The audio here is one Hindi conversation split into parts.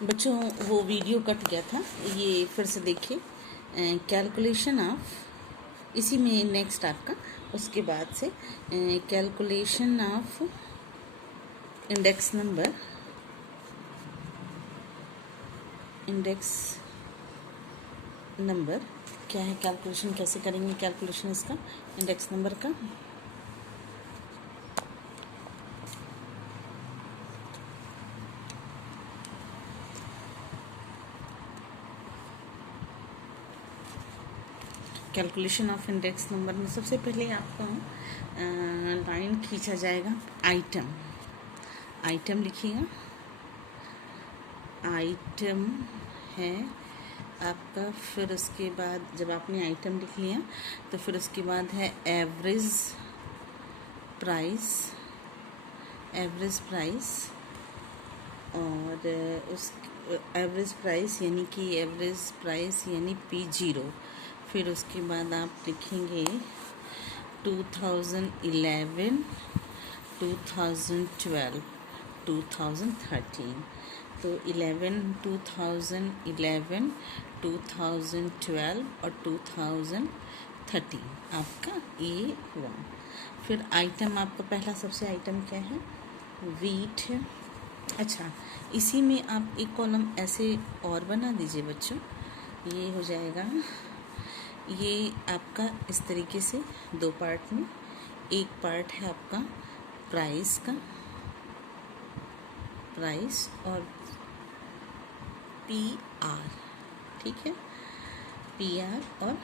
बच्चों वो वीडियो कट गया था, ये फिर से देखिए। कैलकुलेशन ऑफ, इसी में नेक्स्ट आपका उसके बाद से calculation of index number, index number क्या है, कैलकुलेशन कैसे करेंगे, कैलकुलेशन इसका इंडेक्स नंबर का। कैलकुलेशन ऑफ इंडेक्स नंबर में सबसे पहले आपका लाइन खींचा जाएगा, आइटम, आइटम लिखिएगा। आइटम है आपका, फिर उसके बाद जब आपने आइटम लिख लिया तो फिर उसके बाद है एवरेज प्राइस, एवरेज प्राइस, और उस एवरेज प्राइस यानी कि एवरेज प्राइस यानी P0। फिर उसके बाद आप लिखेंगे 2011, 2012, 2013। तो 2011, 2012 और 2013 आपका ये हुआ। फिर आइटम आपका पहला सबसे आइटम क्या है, वीट है। अच्छा, इसी में आप एक कॉलम ऐसे और बना दीजिए बच्चों, ये हो जाएगा, ये आपका इस तरीके से दो पार्ट में, एक पार्ट है आपका प्राइस का, प्राइस और PR, ठीक है, PR, और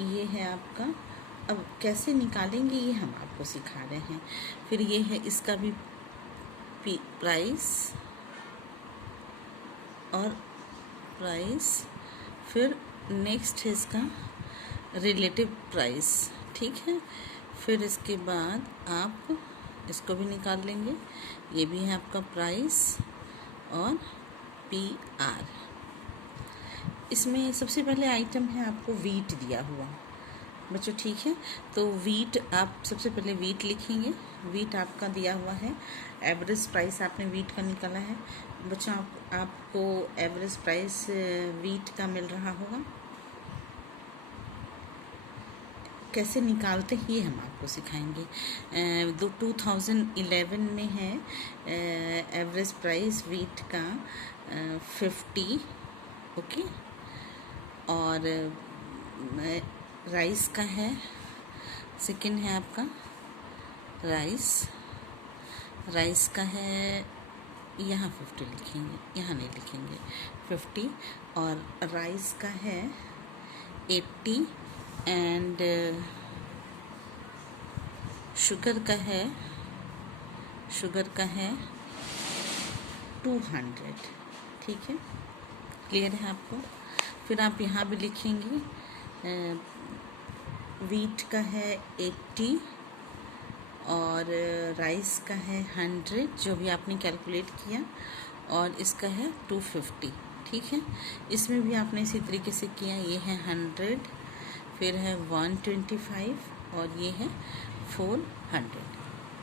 ये है आपका, अब कैसे निकालेंगे ये हम आपको सिखा रहे हैं। फिर ये है इसका भी प्राइस और प्राइस, फिर नेक्स्ट है इसका रिलेटिव प्राइस, ठीक है। फिर इसके बाद आप इसको भी निकाल लेंगे, ये भी है आपका प्राइस और PR। इसमें सबसे पहले आइटम है आपको वीट दिया हुआ बच्चों, ठीक है। तो वीट आप सबसे पहले वीट लिखेंगे, वीट आपका दिया हुआ है, एवरेज प्राइस आपने वीट का निकाला है बच्चों, आपको एवरेज प्राइस वीट का मिल रहा होगा, कैसे निकालते हैं ये हम आपको सिखाएंगे। 2011 में है एवरेज प्राइस वीट का 50, ओके, और राइस का है, सेकंड है आपका राइस, राइस का है, यहाँ 50 लिखेंगे, यहाँ नहीं लिखेंगे 50, और राइस का है 80, एंड शुगर का है, शुगर का है 200, ठीक है, क्लियर है आपको। फिर आप यहाँ भी लिखेंगे वीट का है 80 और राइस का है 100, जो भी आपने कैलकुलेट किया, और इसका है 250, ठीक है। इसमें भी आपने इसी तरीके से किया, ये है 100, फिर है 125 और ये है 400।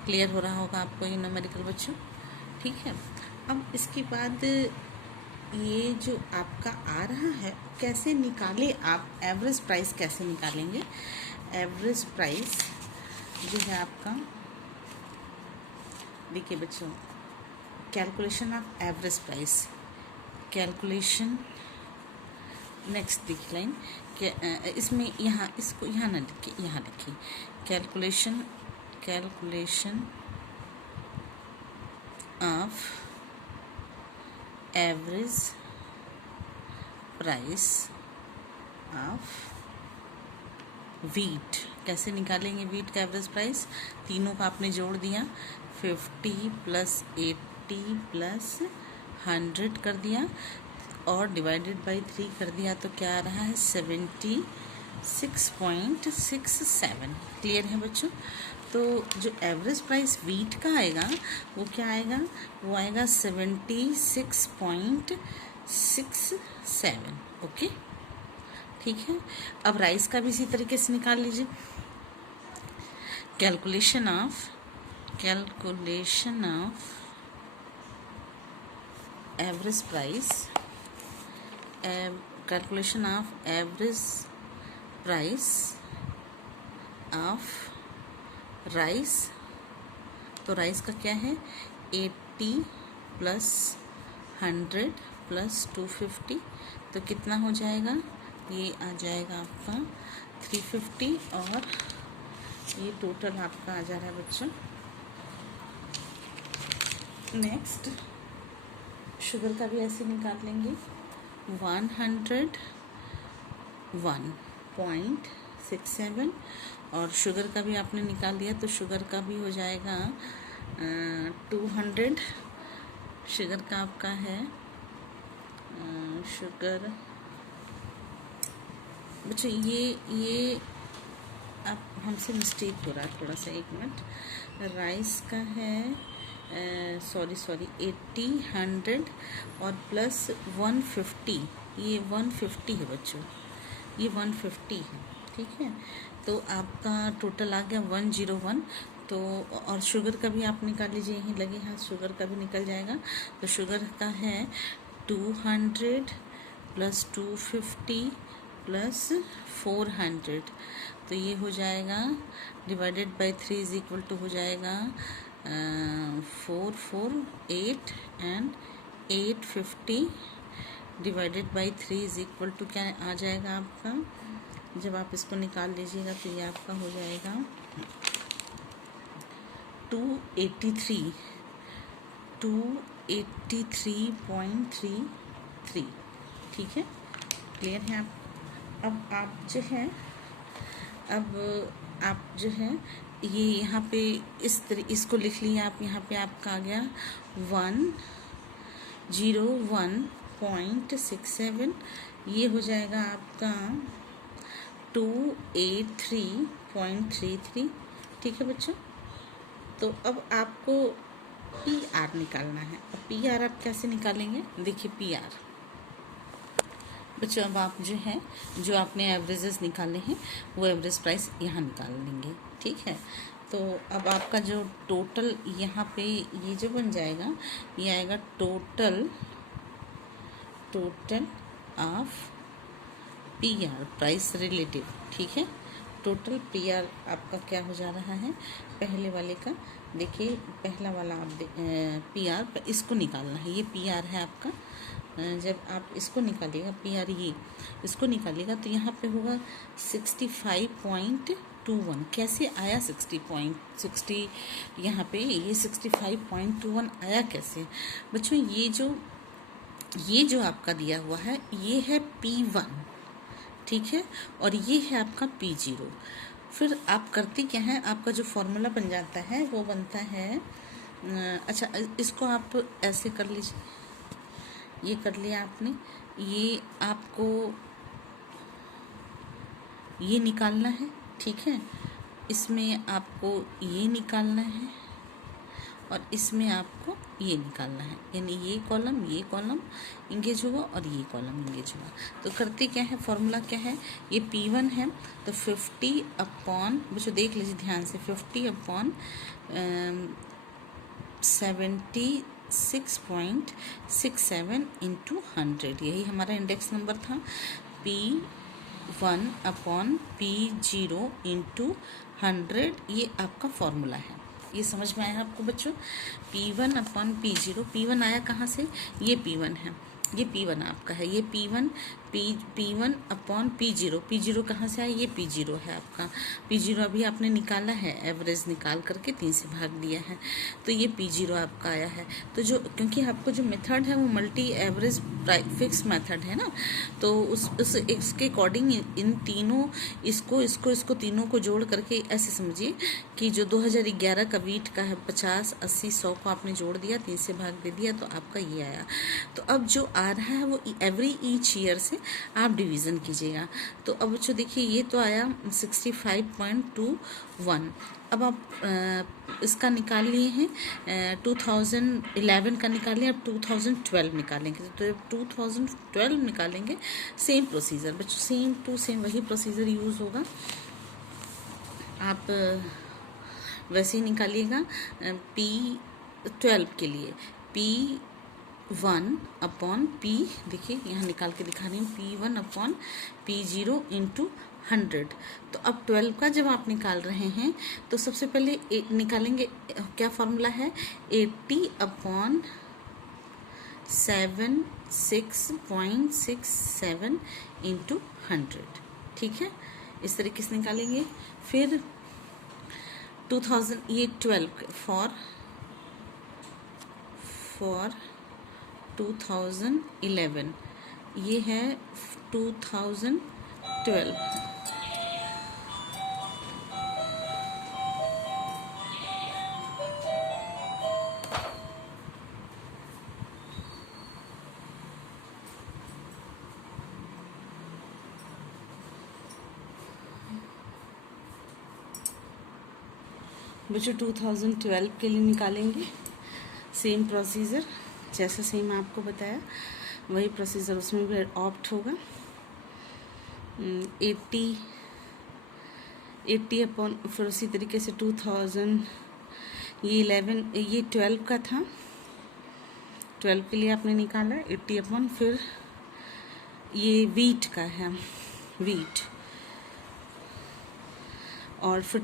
क्लियर हो रहा होगा आपको ये न्यूमेरिकल बच्चों, ठीक है। अब इसके बाद ये जो आपका आ रहा है, कैसे निकाले आप एवरेज प्राइस, कैसे निकालेंगे एवरेज प्राइस जो है आपका, देखिए बच्चों, calculation of average price, calculation, next दिख लाइन, इसमें यहाँ इसको यहाँ ना लिखिए, यहाँ लिखिए calculation, calculation of average price of wheat, कैसे निकालेंगे वीट का एवरेज प्राइस, तीनों का आपने जोड़ दिया, 50 + 80 + 100 कर दिया और डिवाइडेड बाई 3 कर दिया, तो क्या आ रहा है 76.67। क्लियर है बच्चों। तो जो एवरेज प्राइस वीट का आएगा वो क्या आएगा, वो आएगा 76.67, ओके, ठीक है। अब राइस का भी इसी तरीके से निकाल लीजिए, calculation of average price, calculation of average price of rice. तो राइस का क्या है 80 प्लस 100 प्लस 250, तो कितना हो जाएगा, ये आ जाएगा आपका 350, और ये टोटल आपका आ जा रहा है बच्चों। नेक्स्ट शुगर का भी ऐसे निकाल लेंगे, 101.67, और शुगर का भी आपने निकाल दिया, तो शुगर का भी हो जाएगा 200। शुगर का आपका है शुगर बच्चों, ये आप हमसे मिस्टेक हो रहा है थोड़ा सा, एक मिनट। राइस का है सॉरी 80, 100 और प्लस 150, ये 150 है बच्चों, ये 150 है, ठीक है। तो आपका टोटल आ गया 101। तो और शुगर का भी आप निकाल लीजिए, यहीं लगे हाथ शुगर का भी निकल जाएगा। तो शुगर का है 200 प्लस 250 प्लस 400, तो ये हो जाएगा divided by 3 is equal to हो जाएगा 448 and 850 divided by 3 is equal to क्या आ जाएगा आपका, जब आप इसको निकाल लीजिएगा तो ये आपका हो जाएगा 283.33, ठीक है। क्लियर है आप। अब आप जो है ये यहाँ पे इसको लिख लिया आप, यहाँ पे आपका आ गया 101.67, ये हो जाएगा आपका 283.33, ठीक है बच्चों। तो अब आपको पी आर निकालना है। अब पी आर आप कैसे निकालेंगे, देखिए पी आर बच्चों, अब आप जो है जो आपने एवरेजेस निकाले हैं वो एवरेज प्राइस यहाँ निकाल लेंगे, ठीक है। तो अब आपका जो टोटल यहाँ पे ये जो बन जाएगा, ये आएगा total of P R price relative, ठीक है। टोटल पी आर आपका क्या हो जा रहा है, पहले वाले का देखिए, पहला वाला आप पी आर इसको निकालना है, ये पी आर है आपका। जब आप इसको निकालिएगा पी आर, ये इसको निकालिएगा तो यहाँ पे होगा 65.21। कैसे आया 60 यहाँ पे ये 65.21 आया कैसे बच्चों, ये जो आपका दिया हुआ है ये है P1, ठीक है, और ये है आपका P0। फिर आप करते क्या है, आपका जो फॉर्मूला बन जाता है वो बनता है, अच्छा इसको आप ऐसे कर लीजिए, ये कर लिया आपने, ये आपको ये निकालना है, ठीक है। इसमें आपको ये निकालना है और इसमें आपको ये निकालना है, यानी ये कॉलम इंगेज हुआ और ये कॉलम इंगेज हुआ। तो करते क्या है, फॉर्मूला क्या है, ये P1 है तो 50 अपॉन, बच्चों देख लीजिए ध्यान से, 50 अपॉन 76.67 इंटू 100, यही हमारा इंडेक्स नंबर था। P1 अपॉन P0 इंटू 100, ये आपका फॉर्मूला है। ये समझ में आया आपको बच्चों, P1 अपॉन P0, P1 आया कहाँ से, ये P1 है, ये P1 आपका है, ये P1 अपॉन P0 कहाँ से आया, ये P0 है आपका। P0 अभी आपने निकाला है, एवरेज निकाल करके 3 से भाग दिया है, तो ये P0 आपका आया है। तो जो क्योंकि आपको जो मेथड है वो मल्टी एवरेज फिक्स मेथड है ना, तो इसके अकॉर्डिंग इन तीनों इसको तीनों को जोड़ करके ऐसे समझिए कि जो 2011 का वीट का है 50, 80, 100 को आपने जोड़ दिया, 3 से भाग दे दिया, तो आपका ये आया। तो अब जो आ रहा है वो एवरी ईच ईयर से आप डिवीज़न कीजिएगा। तो अब बच्चों देखिए ये तो आया 65.21। अब आप इसका निकाल लिए हैं 2011 का निकाल लिया, अब 2012 निकालेंगे। तो 2012 निकालेंगे, सेम प्रोसीजर बच्चों, सेम टू सेम वही प्रोसीजर यूज़ होगा। आप वैसे ही निकालिएगा P12 के लिए, P, देखिए यहाँ निकाल के दिखा रही हूँ, P1/P0 इंटू 100। तो अब 12 का जब आप निकाल रहे हैं तो सबसे पहले निकालेंगे, क्या फॉर्मूला है, 80/6.67 इंटू 100, ठीक है, इस तरीके से निकालेंगे। फिर 2000, ये 12 फॉर 2011, ये है 2012। बच्चों 2012 के लिए निकालेंगे, सेम प्रोसीजर, जैसा सेम आपको बताया वही प्रोसीजर उसमें भी ऑप्ट होगा। 80 अपॉन, फिर उसी तरीके से 2000, ये 12 का था, 12 के लिए आपने निकाला 80 अपॉन, फिर ये वीट का है, वीट, और फिर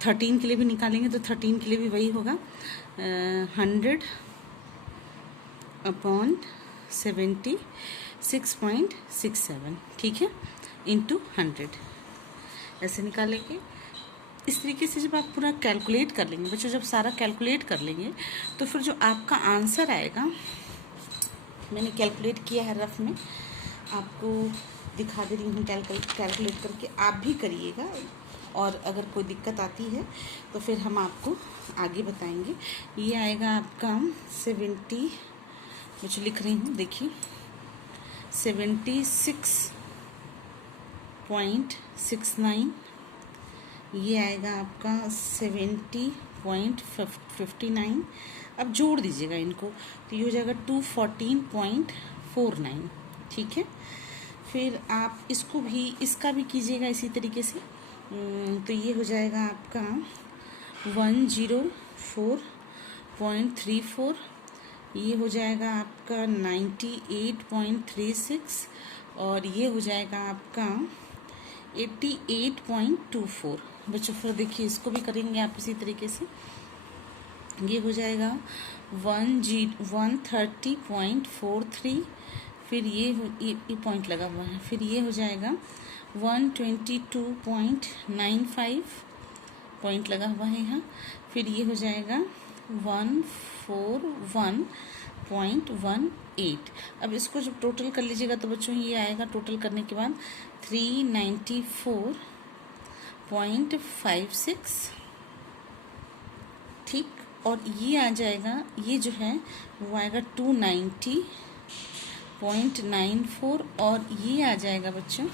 13 के लिए भी निकालेंगे तो 13 के लिए भी वही होगा, 100 अपॉन 76.67, ठीक है, इंटू 100, ऐसे निकालेंगे। इस तरीके से जब आप पूरा कैलकुलेट कर लेंगे बच्चों, जब सारा कैलकुलेट कर लेंगे तो फिर जो आपका आंसर आएगा, मैंने कैलकुलेट किया है रफ में, आपको दिखा दे रही हूँ, कैलकुलेट करके आप भी करिएगा, और अगर कोई दिक्कत आती है तो फिर हम आपको आगे बताएंगे। ये आएगा आपका 70, मुझे लिख रही हूँ, देखिए 76.69, ये आएगा आपका 70.59। अब जोड़ दीजिएगा इनको तो ये हो जाएगा 214.49, ठीक है। फिर आप इसको भी, इसका भी कीजिएगा इसी तरीके से, तो ये हो जाएगा आपका 104.34, ये हो जाएगा आपका 98.36, और ये हो जाएगा आपका 88.24। बच्चों फिर देखिए इसको भी करेंगे आप इसी तरीके से, ये हो जाएगा 130.43, फिर ये पॉइंट लगा हुआ है, फिर ये हो जाएगा 122.95 पॉइंट लगा हुआ है यहाँ, फिर ये हो जाएगा 141.18। अब इसको जब टोटल कर लीजिएगा तो बच्चों ये आएगा, टोटल करने के बाद 394.56, ठीक, और ये आ जाएगा, ये जो है वो आएगा 290.94, और ये आ जाएगा बच्चों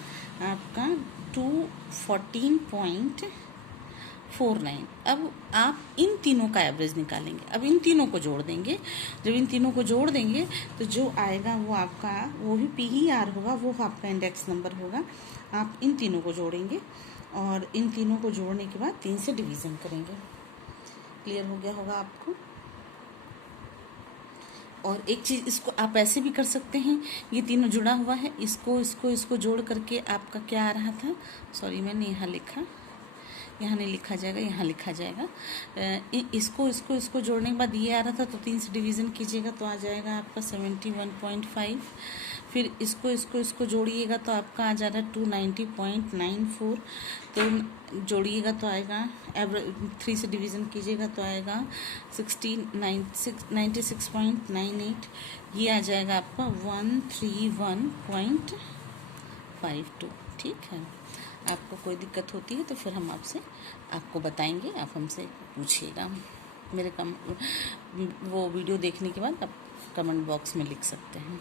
आपका 214.49। अब आप इन तीनों का एवरेज निकालेंगे, अब इन तीनों को जोड़ देंगे, जब इन तीनों को जोड़ देंगे तो जो आएगा वो आपका, वो भी PER होगा, वो आपका इंडेक्स नंबर होगा। आप इन तीनों को जोड़ेंगे और इन तीनों को जोड़ने के बाद 3 से डिवीज़न करेंगे। क्लियर हो गया होगा आपको। और एक चीज़, इसको आप ऐसे भी कर सकते हैं, ये तीनों जुड़ा हुआ है, इसको जोड़ करके आपका क्या आ रहा था, सॉरी मैंने यहाँ लिखा, यहाँ नहीं लिखा जाएगा, यहाँ लिखा जाएगा, इसको जोड़ने के बाद ये आ रहा था, तो 3 से डिवीज़न कीजिएगा तो आ जाएगा आपका 71.5। फिर इसको जोड़िएगा तो आपका आ जा रहा है 290.94, तो जोड़िएगा तो आएगा, 3 से डिवीज़न कीजिएगा तो आएगा 96.98, ये आ जाएगा आपका 131.52, ठीक है। आपको कोई दिक्कत होती है तो फिर हम आपको बताएंगे, आप हमसे पूछिएगा, मेरे वो वीडियो देखने के बाद आप कमेंट बॉक्स में लिख सकते हैं।